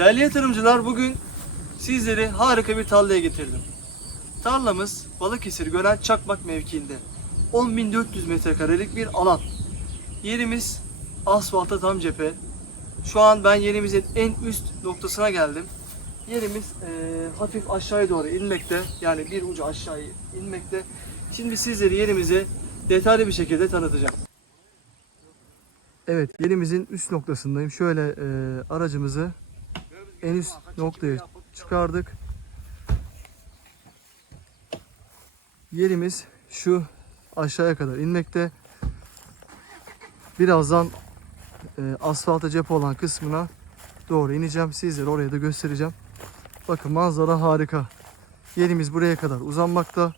Değerli yatırımcılar bugün sizleri harika bir tarlaya getirdim. Tarlamız Balıkesir Gören Çakmak mevkiinde. 10.400 metrekarelik bir alan. Yerimiz asfalta tam cephe. Şu an ben yerimizin en üst noktasına geldim. Yerimiz eee, hafif aşağıya doğru inmekte. Yani bir ucu aşağıya inmekte. Şimdi sizleri yerimizi detaylı bir şekilde tanıtacağım. Evet yerimizin üst noktasındayım. Şöyle eee, aracımızı en üst noktaya çıkardık. Yerimiz şu aşağıya kadar inmekte. Birazdan e, asfalta cephe olan kısmına doğru ineceğim. Sizlere oraya da göstereceğim. Bakın manzara harika. Yerimiz buraya kadar uzanmakta.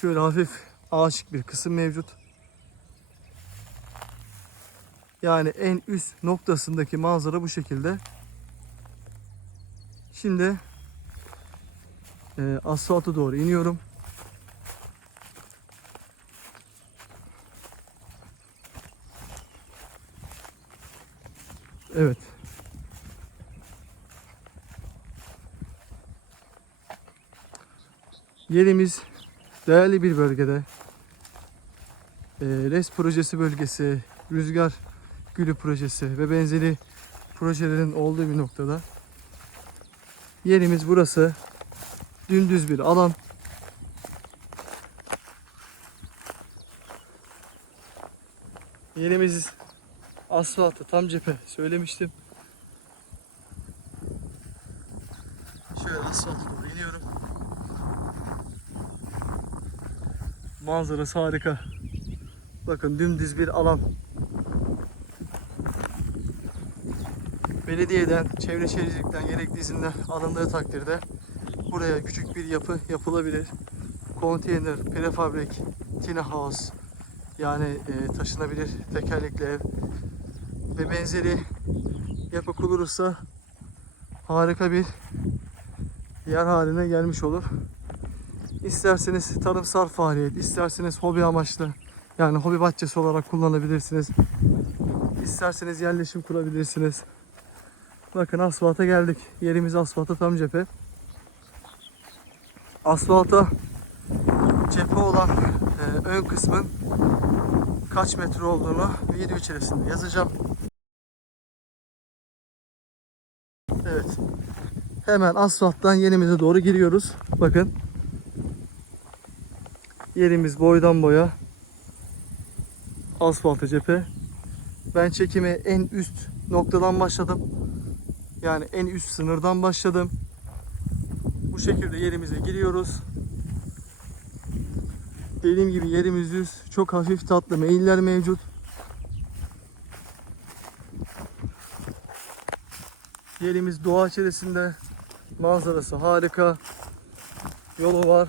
Şöyle hafif ağaçlık bir kısım mevcut. Yani en üst noktasındaki manzara bu şekilde. Şimdi e, asfalta doğru iniyorum. Evet. Yerimiz değerli bir bölgede. E, RES projesi bölgesi, rüzgar gülü projesi ve benzeri projelerin olduğu bir noktada. Yerimiz burası. Dümdüz bir alan. Yerimiz asfaltı tam cephe söylemiştim. Şöyle asfalta doğru iniyorum. Manzarası harika. Bakın dümdüz bir alan. Belediyeden, çevre şehircilikten gerekli izinler alındığı takdirde buraya küçük bir yapı yapılabilir. Konteyner, prefabrik, tiny house yani e, taşınabilir tekerlekli ev ve benzeri yapı kurulursa harika bir yer haline gelmiş olur. İsterseniz tarımsal faaliyet, isterseniz hobi amaçlı yani hobi bahçesi olarak kullanabilirsiniz. İsterseniz yerleşim kurabilirsiniz. Bakın asfalta geldik. Yerimiz asfalta tam cephe. Asfalta cephe olan e, ön kısmın kaç metre olduğunu video içerisinde yazacağım. Evet. Hemen asfalttan yerimize doğru giriyoruz. Bakın. Yerimiz boydan boya. Asfalta cephe. Ben çekime en üst noktadan başladım. Yani en üst sınırdan başladım. Bu şekilde yerimize giriyoruz. Dediğim gibi yerimiz düz. Çok hafif tatlı meyiller mevcut. Yerimiz doğa içerisinde. Manzarası harika. Yolu var.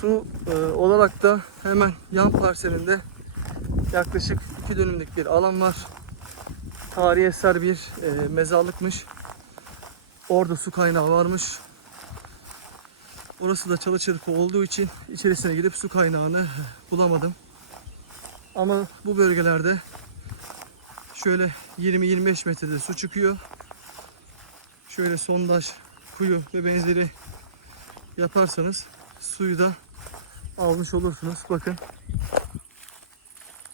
Su e, olarak da hemen yan parselinde yaklaşık 2 dönümlük bir alan var. Tarihi eser bir e, mezarlıkmış. Orada su kaynağı varmış. Orası da çalı çırpı olduğu için içerisine gidip su kaynağını bulamadım. Ama bu bölgelerde şöyle 20-25 metrede su çıkıyor. Şöyle sondaj, kuyu ve benzeri yaparsanız suyu da almış olursunuz. Bakın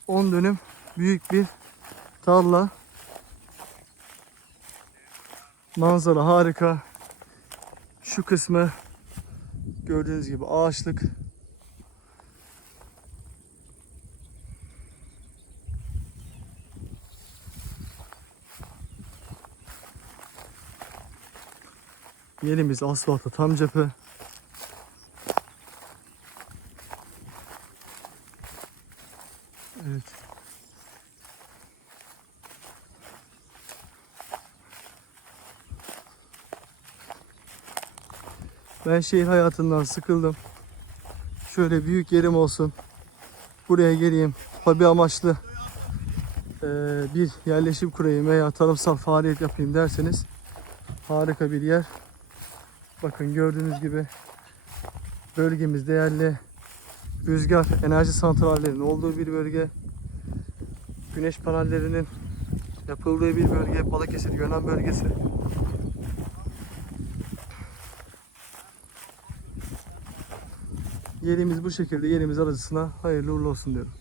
10 dönüm büyük bir tarla. Manzara harika. Şu kısmı gördüğünüz gibi ağaçlık. Yerimiz asfalta tam cephe. Ben şehir hayatından sıkıldım. Şöyle büyük yerim olsun. Buraya geleyim. Hobi amaçlı eee, bir yerleşim kurayım veya tarımsal faaliyet yapayım derseniz harika bir yer. Bakın gördüğünüz gibi Bölgemiz değerli. Rüzgar enerji santrallerinin olduğu bir bölge. Güneş panellerinin yapıldığı bir bölge. Balıkesir Gönen bölgesi. Yerimiz bu şekilde. Yerimiz alıcısına hayırlı uğurlu olsun diyorum.